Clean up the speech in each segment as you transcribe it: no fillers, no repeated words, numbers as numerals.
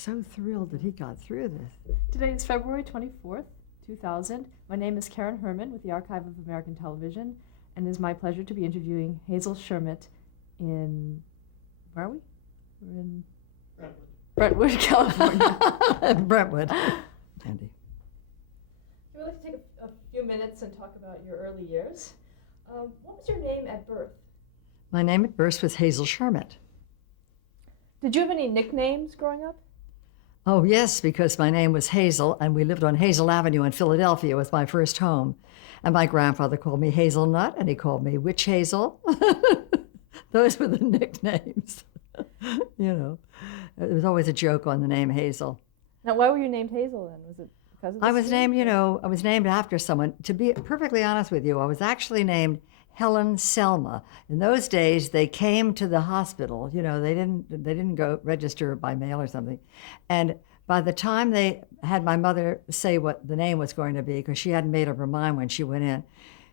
So thrilled that he got through this. Today is February 24th, 2000. My name is Karen Herman with the Archive of American Television, and it is my pleasure to be interviewing Hazel Shermet in, where are we? We're in Brentwood, California. Brentwood. Andy. We'd like to take a few minutes and talk about your early years. What was your name at birth? My name at birth was Hazel Shermet. Did you have any nicknames growing up? Oh, yes, because my name was Hazel, and we lived on Hazel Avenue in Philadelphia. It was my first home. And my grandfather called me Hazelnut, and he called me Witch Hazel. Those were the nicknames. You know, there was always a joke on the name Hazel. Now, why were you named Hazel then? Was it because of the I was street? named, I was named after someone. To be perfectly honest with you, I was actually named Helen Selma. In those days, they came to the hospital. They didn't go register by mail or something. And by the time they had my mother say what the name was going to be, because she hadn't made up her mind when she went in,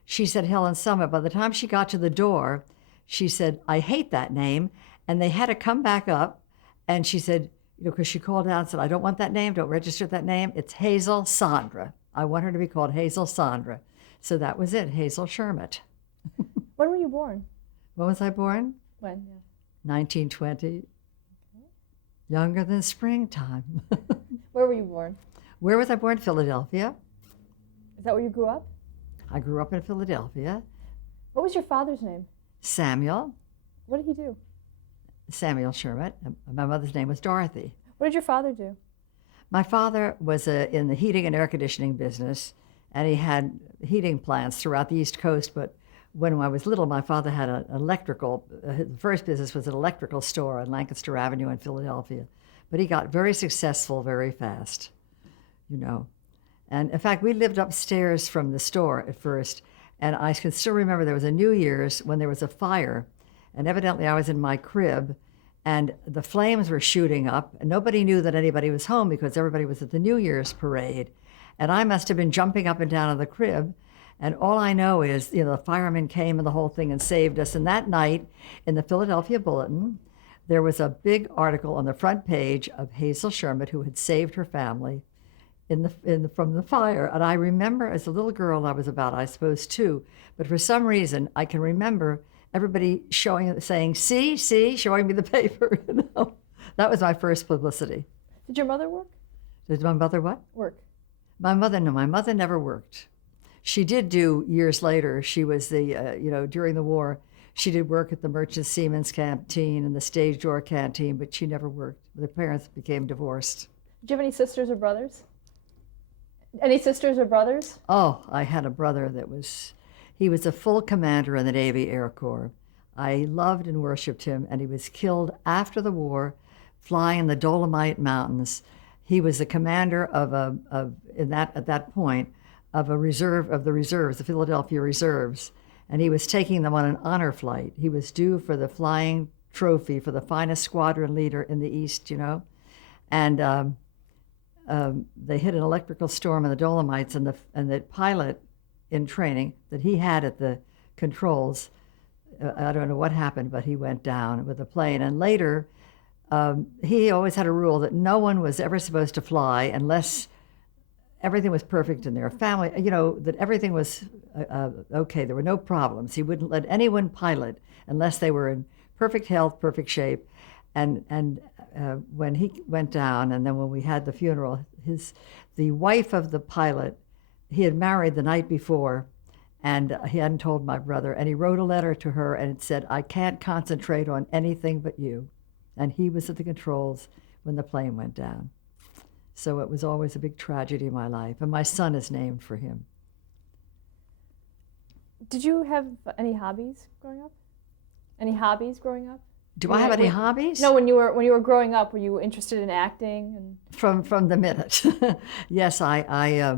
she said Helen Selma. By the time she got to the door, she said, "I hate that name." And they had to come back up. And she said, because she called out and said, "I don't want that name. Don't register that name. It's Hazel Sandra. I want her to be called Hazel Sandra." So that was it, Hazel Shermet. When were you born? When was I born? When, yeah. 1920. Okay. Younger than springtime. Where were you born? Where was I born? Philadelphia. Is that where you grew up? I grew up in Philadelphia. What was your father's name? Samuel. What did he do? Samuel Shermet. My mother's name was Dorothy. What did your father do? My father was in the heating and air conditioning business, and he had heating plants throughout the East Coast. But when I was little, my father had an electrical, his first business was an electrical store on Lancaster Avenue in Philadelphia. But he got very successful very fast, And in fact, we lived upstairs from the store at first, and I can still remember there was a New Year's when there was a fire, and evidently I was in my crib, and the flames were shooting up, and nobody knew that anybody was home because everybody was at the New Year's parade. And I must have been jumping up and down in the crib, and all I know is, the firemen came and the whole thing and saved us. And that night, in the Philadelphia Bulletin, there was a big article on the front page of Hazel Shermet, who had saved her family from the fire. And I remember as a little girl, I was about, I suppose, 2, but for some reason, I can remember everybody saying, see, showing me the paper, That was my first publicity. Did your mother work? Did my mother what? Work. My mother never worked. She did do years later. She was during the war, she did work at the Merchant Seamen's Canteen and the Stage Door Canteen, but she never worked. Their parents became divorced. Did you have any sisters or brothers? Any sisters or brothers? Oh, I had a brother he was a full commander in the Navy Air Corps. I loved and worshiped him, and he was killed after the war, flying in the Dolomite Mountains. He was the commander at that point, of a reserve of the reserves, the Philadelphia Reserves, and he was taking them on an honor flight. He was due for the flying trophy for the finest squadron leader in the East, and they hit an electrical storm in the Dolomites, and the pilot in training that he had at the controls, I don't know what happened, but he went down with the plane. And later, he always had a rule that no one was ever supposed to fly unless everything was perfect in their family, that everything was okay. There were no problems. He wouldn't let anyone pilot unless they were in perfect health, perfect shape. And when he went down, and then when we had the funeral, the wife of the pilot, he had married the night before, and he hadn't told my brother, and he wrote a letter to her, and it said, "I can't concentrate on anything but you." And he was at the controls when the plane went down. So it was always a big tragedy in my life, and my son is named for him. Did you have any hobbies growing up? Do I have any hobbies? No, when you were growing up, were you interested in acting? From the minute. Yes, I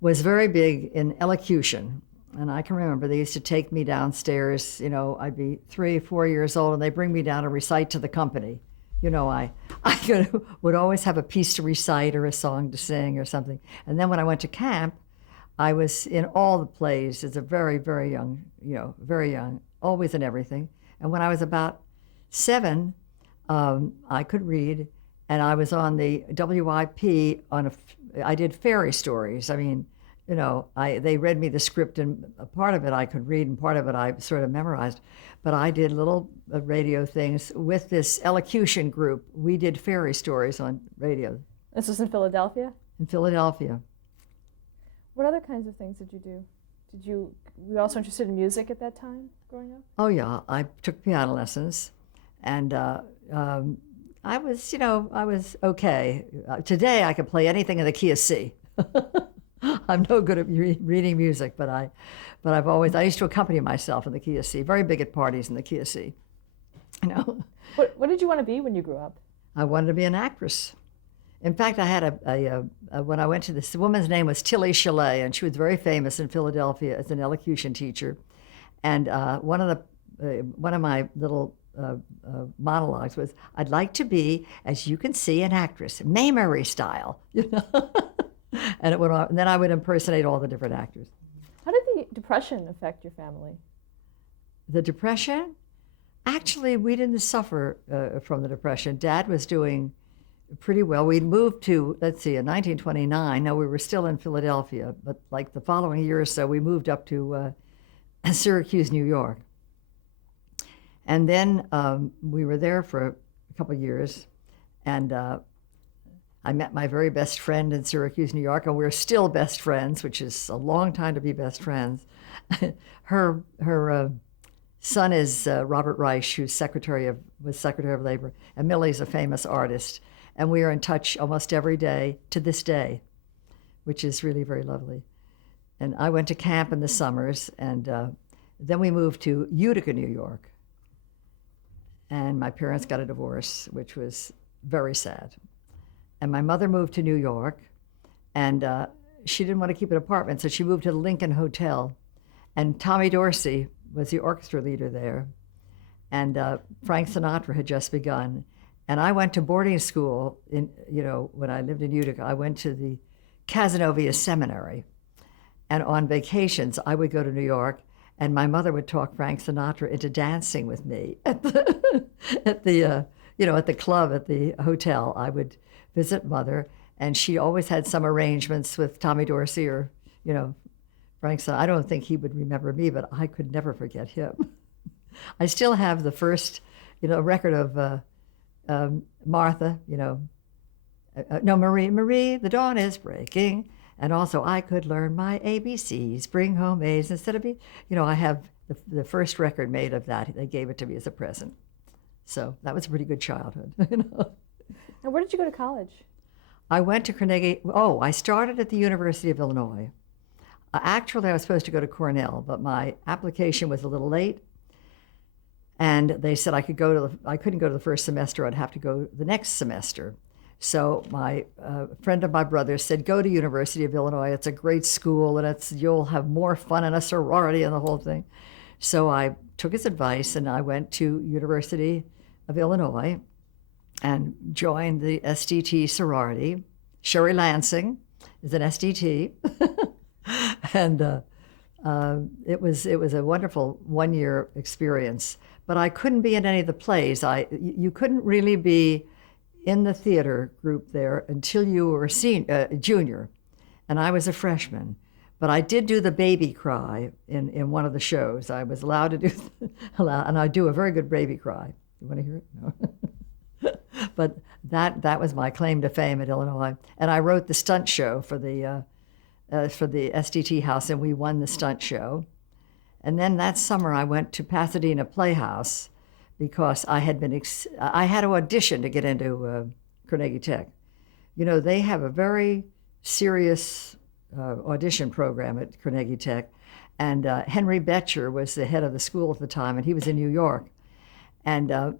was very big in elocution. And I can remember they used to take me downstairs, I'd be 3, 4 years old, and they bring me down to recite to the company. I would always have a piece to recite or a song to sing or something. And then when I went to camp, I was in all the plays as a very, very young, always in everything. And when I was about 7, I could read, and I was on the WIP I did fairy stories. I mean, they read me the script, and a part of it I could read, and part of it I sort of memorized. But I did little radio things with this elocution group. We did fairy stories on radio. This was in Philadelphia? In Philadelphia. What other kinds of things did you do? Were you also interested in music at that time, growing up? Oh, yeah. I took piano lessons, and I was okay. Today I could play anything in the key of C. I'm no good at reading music, but I used to accompany myself in the key of C. Very big at parties in the key of C. What did you want to be when you grew up? I wanted to be an actress. In fact, I had when I went to this woman's name was Tilly Chalet, and she was very famous in Philadelphia as an elocution teacher. And one of my little monologues was, "I'd like to be, as you can see, an actress, Mae Murray style," And it went on, and then I would impersonate all the different actors. How did the Depression affect your family? The Depression? Actually, we didn't suffer from the Depression. Dad was doing pretty well. We'd moved to, in 1929. No, we were still in Philadelphia, but like the following year or so, we moved up to Syracuse, New York. And then we were there for a couple of years, and I met my very best friend in Syracuse, New York, and we're still best friends, which is a long time to be best friends. Her son is Robert Reich, who's was Secretary of Labor, and Millie's a famous artist. And we are in touch almost every day to this day, which is really very lovely. And I went to camp in the summers, and then we moved to Utica, New York. And my parents got a divorce, which was very sad. And my mother moved to New York, and she didn't want to keep an apartment, so she moved to the Lincoln Hotel. And Tommy Dorsey was the orchestra leader there, and Frank Sinatra had just begun. And I went to boarding school when I lived in Utica. I went to the Casanova Seminary, and on vacations I would go to New York, and my mother would talk Frank Sinatra into dancing with me at the club at the hotel. I would visit Mother, and she always had some arrangements with Tommy Dorsey or Frank Sinatra. I don't think he would remember me, but I could never forget him. I still have the first record of Martha, Marie, the dawn is breaking. And also, I could learn my ABCs, bring home A's instead of B. I have the first record made of that. They gave it to me as a present. So that was a pretty good childhood. And where did you go to college? I went to Carnegie. Oh, I started at the University of Illinois. Actually, I was supposed to go to Cornell, but my application was a little late. And they said I couldn't go to the first semester. I'd have to go the next semester. So my friend of my brother said, "Go to University of Illinois. It's a great school, and you'll have more fun in a sorority and the whole thing." So I took his advice, and I went to University of Illinois and joined the SDT sorority. Sherry Lansing is an SDT, and it was a wonderful one-year experience. But I couldn't be in any of the plays. You couldn't really be in the theater group there until you were a junior, and I was a freshman. But I did do the baby cry in one of the shows. I was allowed to do, and I do a very good baby cry. You want to hear it? No. But that was my claim to fame at Illinois. And I wrote the stunt show for the SDT house, and we won the stunt show. And then that summer I went to Pasadena Playhouse because I had to audition to get into Carnegie Tech. They have a very serious audition program at Carnegie Tech, and Henry Betcher was the head of the school at the time, and he was in New York. And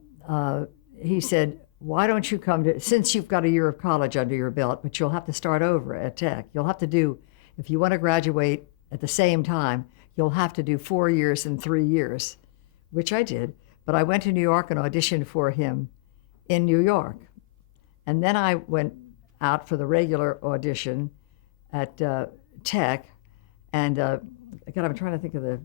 he said, "Why don't you since you've got a year of college under your belt, but you'll have to start over at Tech. You'll have to do, if you want to graduate at the same time, you'll have to do 4 years and 3 years," which I did. But I went to New York and auditioned for him in New York. And then I went out for the regular audition at Tech. And, again, I'm trying to think of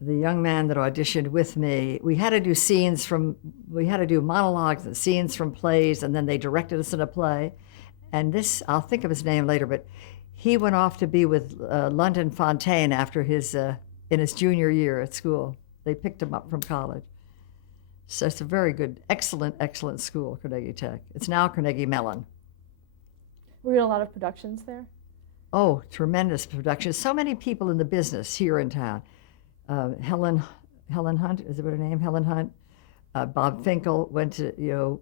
the young man that auditioned with me, we had to do monologues and scenes from plays, and then they directed us in a play. And this, I'll think of his name later, but he went off to be with London Fontaine after in his junior year at school. They picked him up from college. So it's a very good, excellent school, Carnegie Tech. It's now Carnegie Mellon. Were you in a lot of productions there? Oh, tremendous productions. So many people in the business here in town. Helen Hunt, is it what her name? Helen Hunt. Bob Finkel went to,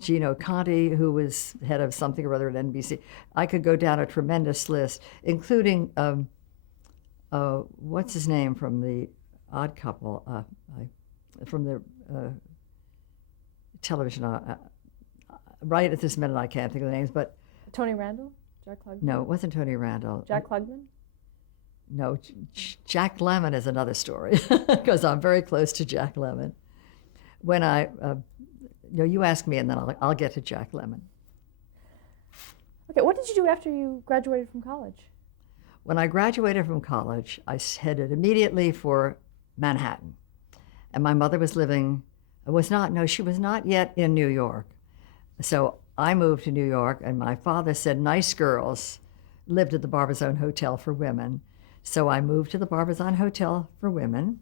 Gino Conti, who was head of something or other at NBC. I could go down a tremendous list, including, what's his name from the Odd Couple, from the television. Right at this minute, I can't think of the names, but. Tony Randall? Jack Klugman? No, it wasn't Tony Randall. Jack Klugman? No, Jack Lemmon is another story, because I'm very close to Jack Lemmon. When you ask me, and then I'll get to Jack Lemmon. Okay, what did you do after you graduated from college? When I graduated from college, I headed immediately for Manhattan. And my mother was she was not yet in New York. So I moved to New York, and my father said nice girls lived at the Barbizon Hotel for Women. So I moved to the Barbizon Hotel for Women,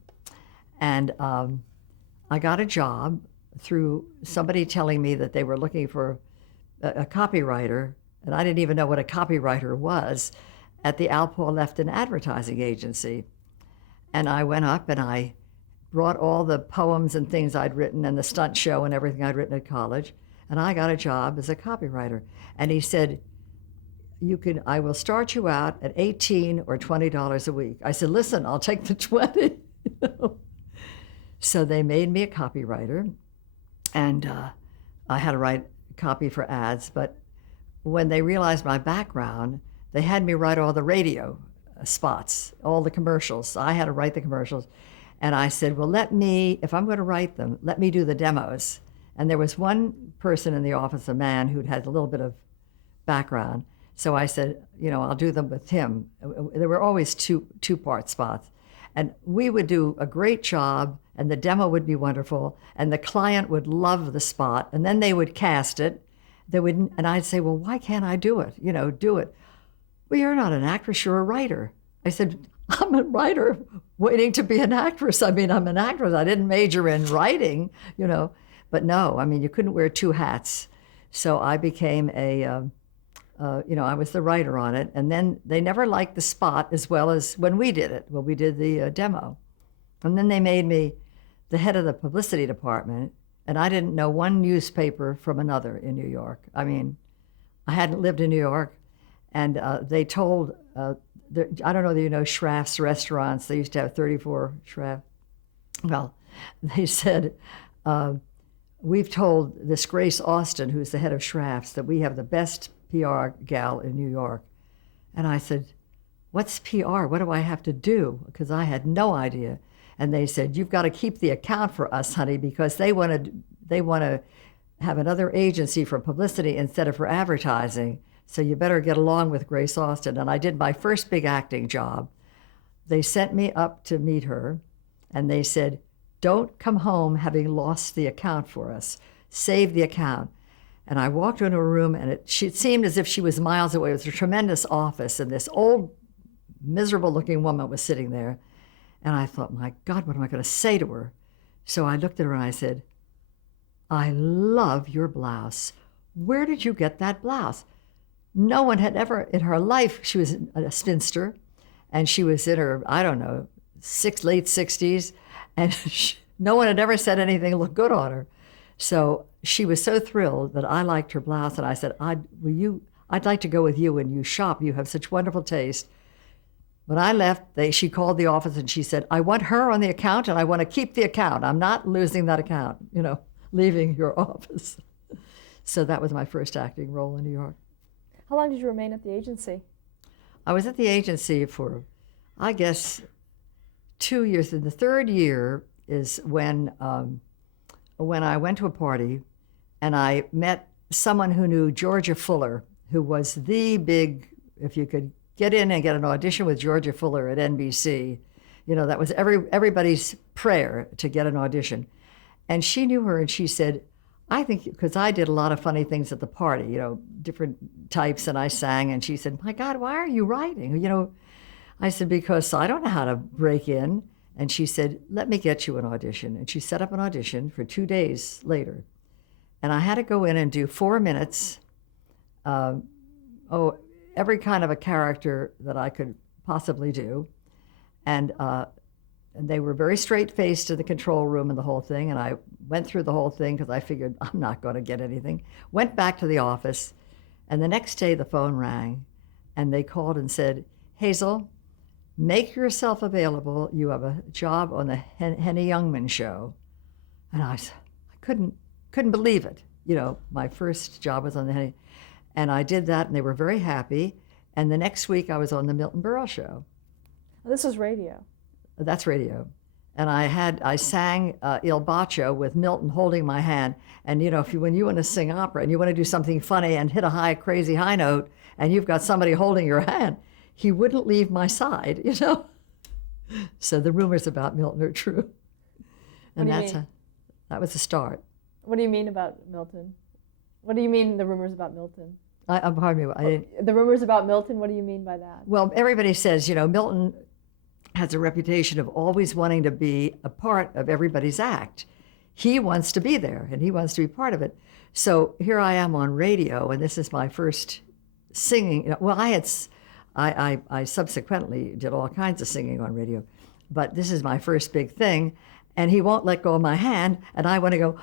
and I got a job through somebody telling me that they were looking for a copywriter, and I didn't even know what a copywriter was, at the Al Paul Lefton Advertising Agency. And I went up and I brought all the poems and things I'd written and the stunt show and everything I'd written at college, and I got a job as a copywriter. And he said, I will start you out at $18 or $20 a week. I said, listen, I'll take the 20. So they made me a copywriter, and I had to write copy for ads. But when they realized my background, they had me write all the radio spots, all the commercials. I had to write the commercials. And I said, well, if I'm going to write them, let me do the demos. And there was one person in the office, a man who'd had a little bit of background. So I said, I'll do them with him. There were always two-part spots. And we would do a great job, and the demo would be wonderful, and the client would love the spot, and then they would cast it. And I'd say, well, why can't I do it? Do it. Well, you're not an actress, you're a writer. I said, I'm a writer waiting to be an actress. I'm an actress. I didn't major in writing, But no, you couldn't wear two hats. So I became I was the writer on it. And then they never liked the spot as well as when we did it. Well, we did the demo. And then they made me the head of the publicity department. And I didn't know one newspaper from another in New York. I hadn't lived in New York. And they told, I don't know that you know Schraff's restaurants. They used to have 34 Schraff. Well, they said, we've told this Grace Austin, who's the head of Schraff's, that we have the best PR gal in New York. And I said, what's PR? What do I have to do? Because I had no idea. And they said, you've got to keep the account for us, honey, because they want to have another agency for publicity instead of for advertising. So you better get along with Grace Austin. And I did my first big acting job. They sent me up to meet her, and they said, don't come home having lost the account for us. Save the account. And I walked into a room, and it seemed as if she was miles away. It was a tremendous office, and this old, miserable-looking woman was sitting there. And I thought, my God, what am I going to say to her? So I looked at her and I said, I love your blouse. Where did you get that blouse? No one had ever in her life, she was a spinster, and she was in her, I don't know, late 60s, and no one had ever said anything looked good on her. So she was so thrilled that I liked her blouse, and I said, I'd like to go with you and you shop. You have such wonderful taste. When I left, she called the office and she said, I want her on the account and I want to keep the account. I'm not losing that account, leaving your office. So that was my first acting role in New York. How long did you remain at the agency? I was at the agency for, I guess, 2 years. And the third year is when I went to a party and I met someone who knew Georgia Fuller, who was the big, if you could get in and get an audition with Georgia Fuller at NBC, That was everybody's prayer to get an audition. And she knew her, and she said, I think, because I did a lot of funny things at the party, different types, and I sang, and she said, my God, why are you writing? I said, because I don't know how to break in. And she said, let me get you an audition. And she set up an audition for 2 days later. And I had to go in and do 4 minutes, every kind of a character that I could possibly do. And they were very straight-faced in the control room and the whole thing. And I went through the whole thing because I figured I'm not going to get anything. Went back to the office. And the next day the phone rang. And they called and said, Hazel, make yourself available. You have a job on the Henny Youngman show. And I couldn't believe it. My first job was on the Henny. And I did that, and they were very happy. And the next week I was on the Milton Berle show. This was radio. That's radio. And I sang Il Bacio with Milton holding my hand. And when you want to sing opera and you want to do something funny and hit a crazy high note, and you've got somebody holding your hand, he wouldn't leave my side, So the rumors about Milton are true. And that was the start. What do you mean about Milton? What do you mean the rumors about Milton? Pardon me. The rumors about Milton, what do you mean by that? Well, everybody says, Milton has a reputation of always wanting to be a part of everybody's act. He wants to be there, and he wants to be part of it. So here I am on radio, and this is my first singing. Well, I subsequently did all kinds of singing on radio, but this is my first big thing, and he won't let go of my hand, and I want to go,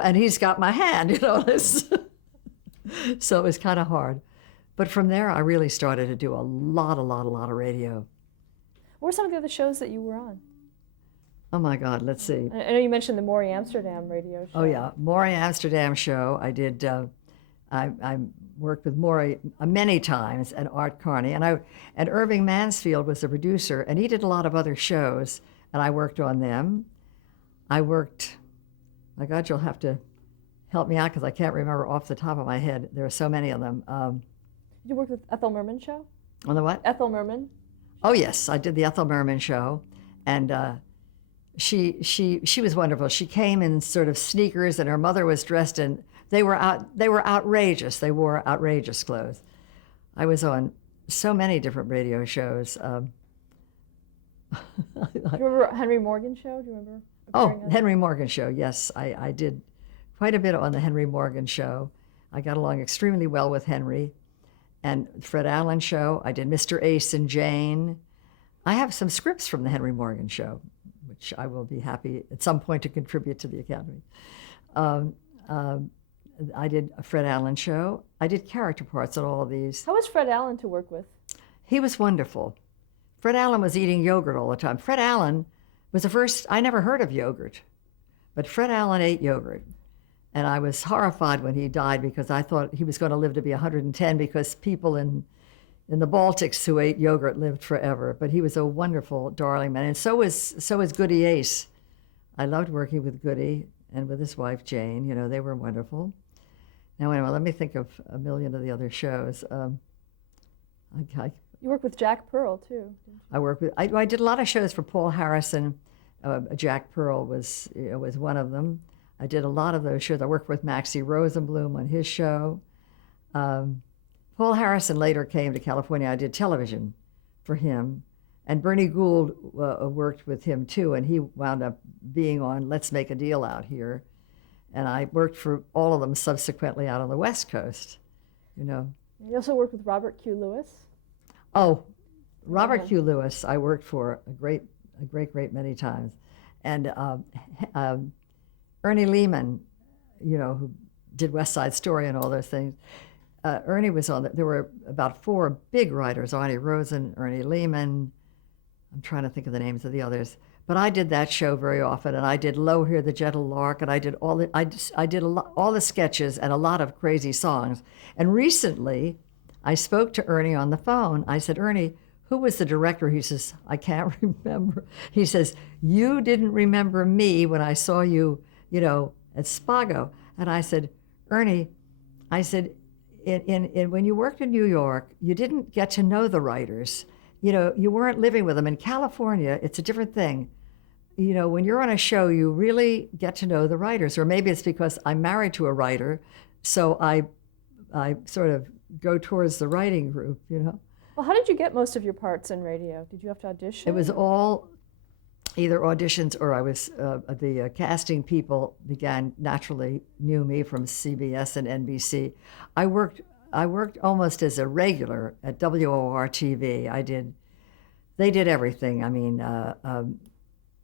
and he's got my hand, So it was kind of hard. But from there, I really started to do a lot of radio. What were some of the other shows that you were on? Oh my God, let's see. I know you mentioned the Maury Amsterdam radio show. Oh yeah, Maury Amsterdam show. I did. I worked with Maury many times, and Art Carney, and Irving Mansfield was the producer, and he did a lot of other shows, and I worked on them. My God, you'll have to help me out because I can't remember off the top of my head. There are so many of them. Did you work with Ethel Merman show? On the what? Ethel Merman. Oh yes, I did the Ethel Merman show, and she was wonderful. She came in sort of sneakers, and her mother was dressed in. They were outrageous. They wore outrageous clothes. I was on so many different radio shows. Do you remember Henry Morgan show? Do you remember? Oh, Henry Morgan show. Yes, I did quite a bit on the Henry Morgan show. I got along extremely well with Henry. And Fred Allen show. I did Mr. Ace and Jane. I have some scripts from the Henry Morgan show, which I will be happy at some point to contribute to the Academy. I did a Fred Allen show. I did character parts in all of these. How was Fred Allen to work with? He was wonderful. Fred Allen was eating yogurt all the time. Fred Allen was the first, I never heard of yogurt, but Fred Allen ate yogurt. And I was horrified when he died because I thought he was going to live to be 110 because people in the Baltics who ate yogurt lived forever. But he was a wonderful, darling man. And so was Goody Ace. I loved working with Goody and with his wife, Jane. They were wonderful. Now, anyway, let me think of a million of the other shows. You worked with Jack Pearl, too. I did a lot of shows for Paul Harrison. Jack Pearl was one of them. I did a lot of those shows. I worked with Maxie Rosenblum on his show. Paul Harrison later came to California. I did television for him. And Bernie Gould worked with him too, and he wound up being on Let's Make a Deal Out Here. And I worked for all of them subsequently out on the West Coast, You also worked with Robert Q. Lewis? Oh, Robert Q. Lewis I worked for a great many times. And Ernie Lehman, who did West Side Story and all those things. Ernie was on there were about 4 big writers, Arnie Rosen, Ernie Lehman. I'm trying to think of the names of the others. But I did that show very often, and I did Lo Here the Gentle Lark, and I did all the sketches and a lot of crazy songs. And recently, I spoke to Ernie on the phone. I said, Ernie, who was the director? He says, I can't remember. He says, you didn't remember me when I saw you, at Spago. And I said, Ernie, when you worked in New York, you didn't get to know the writers. you weren't living with them. In California, it's a different thing. When you're on a show, you really get to know the writers, or maybe it's because I'm married to a writer, so I sort of go towards the writing group. Well, how did you get most of your parts in radio? Did you have to audition? It was all either auditions or the casting people naturally knew me from CBS and NBC. I worked almost as a regular at WOR TV. They did everything. I mean,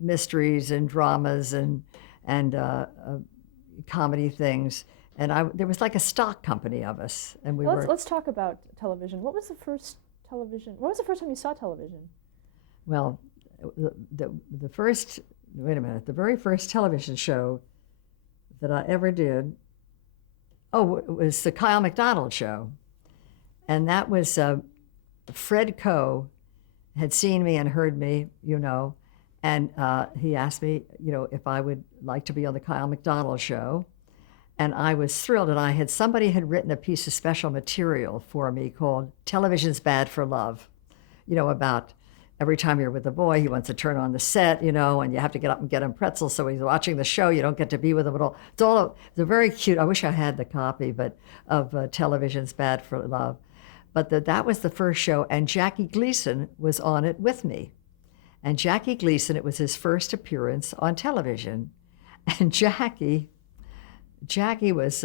mysteries and dramas and comedy things. And there was like a stock company of us, and Let's talk about television. What was the first television? When was the first time you saw television? Well, the first, wait a minute, the very first television show that I ever did, it was the Kyle MacDonald show. And that was Fred Coe had seen me and heard me, and he asked me, if I would like to be on the Kyle MacDonald show. And I was thrilled, and somebody had written a piece of special material for me called Television's Bad for Love, about every time you're with a boy, he wants to turn on the set, and you have to get up and get him pretzels. So he's watching the show. You don't get to be with him at all. It's a very cute, I wish I had the copy, but of Television's Bad for Love. But that was the first show, and Jackie Gleason was on it with me. And Jackie Gleason, it was his first appearance on television. And Jackie was,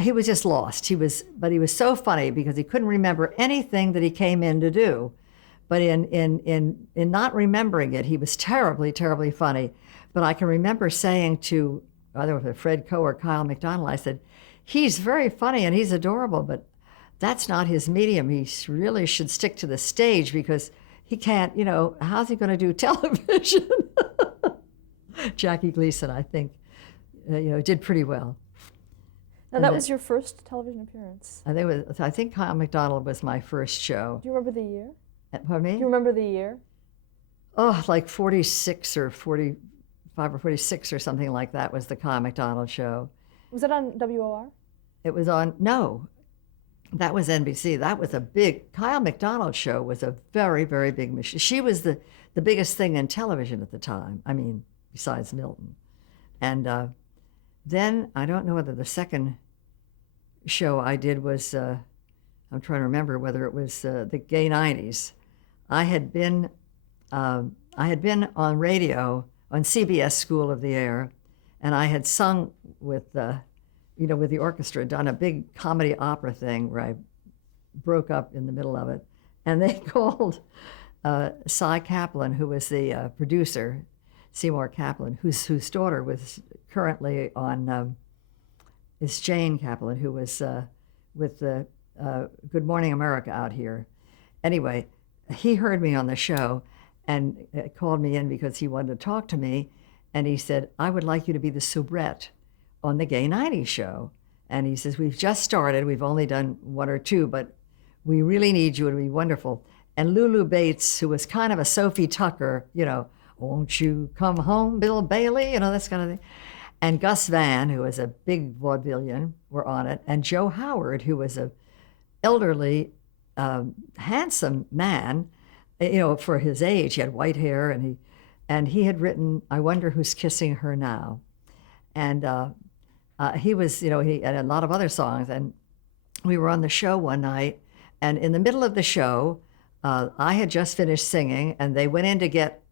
he was just lost. But he was so funny because he couldn't remember anything that he came in to do. But in not remembering it, he was terribly, terribly funny. But I can remember saying to, either with Fred Coe or Kyle MacDonald, I said, he's very funny and he's adorable, but that's not his medium. He really should stick to the stage because he can't, how's he going to do television? Jackie Gleason, I think, did pretty well. Now, that was your first television appearance? I think Kyle MacDonald was my first show. Do you remember the year? Pardon me? Do you remember the year? Oh, like 46 or 45 or 46 or something like that was the Kyle MacDonald show. Was it on WOR? It was no, that was NBC. That was Kyle MacDonald show was a very, very big machine. She was the biggest thing in television at the time. I mean, besides Milton. And then, I don't know whether the second show I did was, I'm trying to remember whether it was the Gay 90s. I had been on radio on CBS School of the Air, and I had sung with the orchestra, done a big comedy opera thing where I broke up in the middle of it, and they called Cy Kaplan, who was the producer, Seymour Kaplan, whose daughter was currently on, is Jane Kaplan, who was with the Good Morning America out here. Anyway, he heard me on the show and called me in because he wanted to talk to me, and he said, I would like you to be the soubrette on the Gay 90s show. And he says, we've just started, we've only done one or two, but we really need you, it'll be wonderful. And Lulu Bates, who was kind of a Sophie Tucker, won't you come home, Bill Bailey, this kind of thing. And Gus Van, who was a big vaudevillian, were on it, and Joe Howard, who was a elderly, handsome man, for his age. He had white hair, and he had written "I Wonder Who's Kissing Her Now," and he was, he and a lot of other songs. And we were on the show one night, and in the middle of the show, I had just finished singing, and they went in to get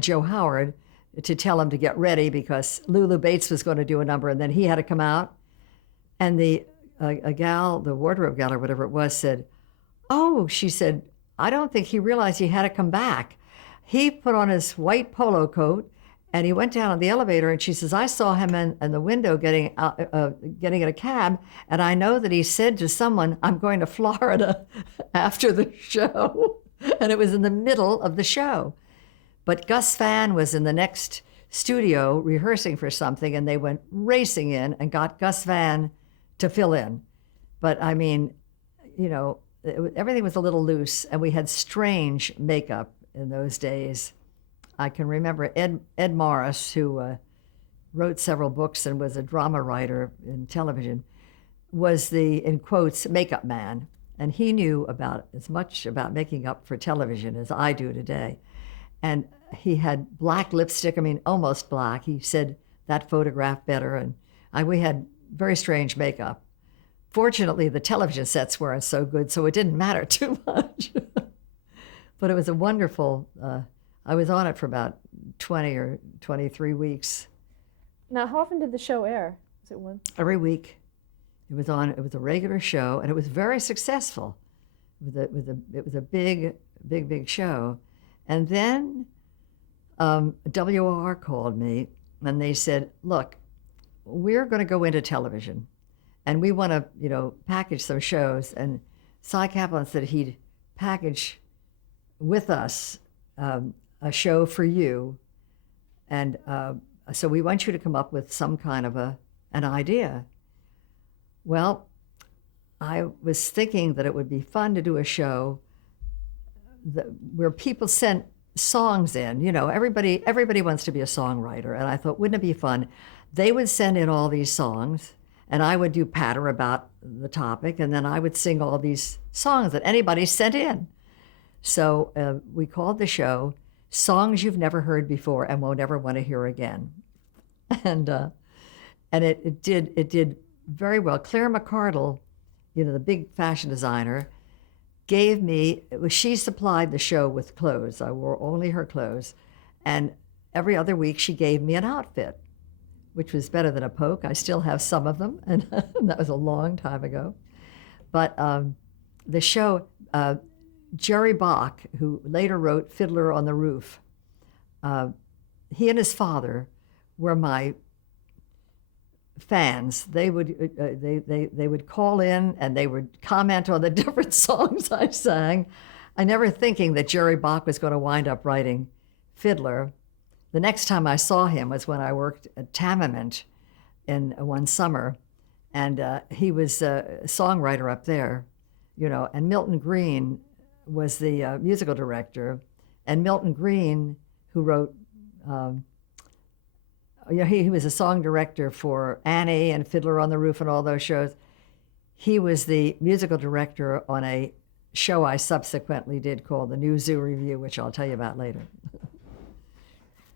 Joe Howard to tell him to get ready because Lulu Bates was going to do a number, and then he had to come out, and a gal, the wardrobe gal or whatever it was, said, oh, she said, I don't think he realized he had to come back. He put on his white polo coat and he went down on the elevator, and she says, I saw him in the window getting in a cab, and I know that he said to someone, I'm going to Florida after the show. And it was in the middle of the show. But Gus Van was in the next studio rehearsing for something, and they went racing in and got Gus Van to fill in. But I mean, everything was a little loose, and we had strange makeup in those days. I can remember Ed Morris, who wrote several books and was a drama writer in television, was the, in quotes, makeup man. And he knew about as much about making up for television as I do today. And he had black lipstick, I mean, almost black. He said that photographed better. And we had very strange makeup. Fortunately, the television sets weren't so good, so it didn't matter too much. But it was a wonderful, I was on it for about 20 or 23 weeks. Now, how often did the show air? Was it one? Every week. It was on, it was a regular show, and it was very successful. It was a big, big, big show. And then WR called me, and they said, look, we're going to go into television, and we want to, package some shows. And Cy Kaplan said he'd package with us a show for you. And so we want you to come up with some kind of an idea. Well, I was thinking that it would be fun to do a show where people sent songs in. Everybody wants to be a songwriter. And I thought, wouldn't it be fun? They would send in all these songs, and I would do patter about the topic, and then I would sing all these songs that anybody sent in. So we called the show Songs You've Never Heard Before and Won't Ever Want to Hear Again. And it did very well. Claire McCardle, the big fashion designer, she supplied the show with clothes. I wore only her clothes. And every other week she gave me an outfit, which was better than a poke. I still have some of them, and that was a long time ago. But the show, Jerry Bach, who later wrote Fiddler on the Roof, he and his father were my fans. They would call in and they would comment on the different songs I sang. I never thinking that Jerry Bach was going to wind up writing Fiddler. The next time I saw him was when I worked at Tamiment in one summer, and he was a songwriter up there, and Milton Green was the musical director. And Milton Green, who wrote he was a song director for Annie and Fiddler on the Roof and all those shows. He was the musical director on a show I subsequently did called The New Zoo Review, which I'll tell you about later. Tell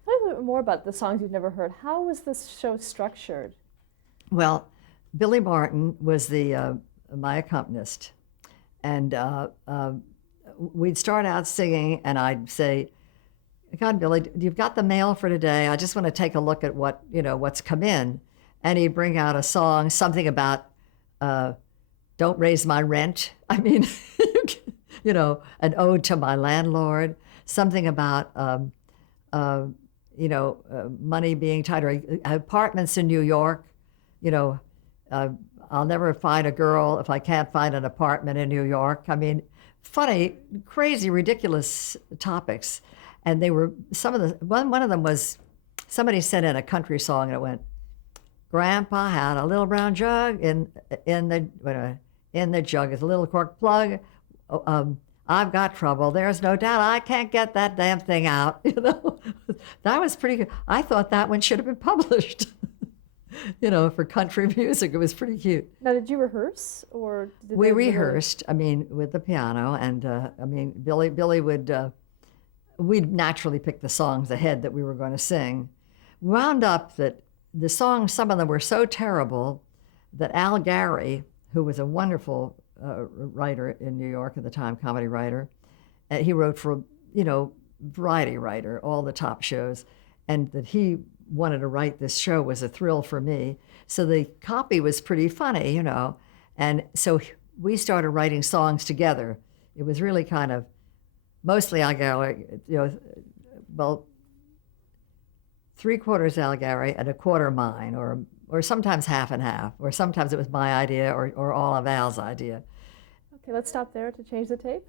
me a little bit more about the songs you've never heard. How was this show structured? Well, Billy Martin was my accompanist. And we'd start out singing, and I'd say, God, Billy, you've got the mail for today. I just want to take a look at what's come in. And he'd bring out a song, something about don't raise my rent. I mean, an ode to my landlord, something about, money being tight, or apartments in New York. I'll never find a girl if I can't find an apartment in New York. I mean, funny, crazy, ridiculous topics. And they were one of them was, somebody sent in a country song and it went, Grandpa had a little brown jug in the jug is a little cork plug. I've got trouble. There's no doubt I can't get that damn thing out. That was pretty good. I thought that one should have been published. For country music, it was pretty cute. Now, did you rehearse, or did we rehearsed? With the piano, and Billy would. We'd naturally pick the songs ahead that we were going to sing. Wound up that the songs, some of them were so terrible that Al Gary, who was a wonderful writer in New York at the time, comedy writer, he wrote for, Variety writer, all the top shows, and that he wanted to write this show was a thrill for me. So the copy was pretty funny, and so we started writing songs together. It was really kind of mostly Al Gary, well, 3/4 Al Gary and 1/4 mine, or sometimes half and half, or sometimes it was my idea or all of Al's idea. Okay, let's stop there to change the tape.